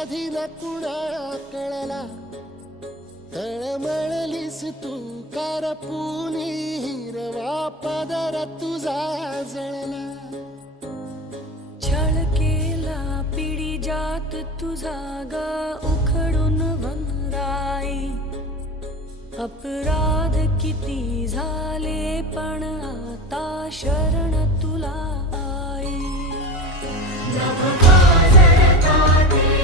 कधी न कुणा कळला, तळमळलीस तू कारपुनी, हिरवा पदर तुझा जळला. छळ केला पिढी जात तुझा ग उखडून वनराई. अपराध किती झाले पण आता शरण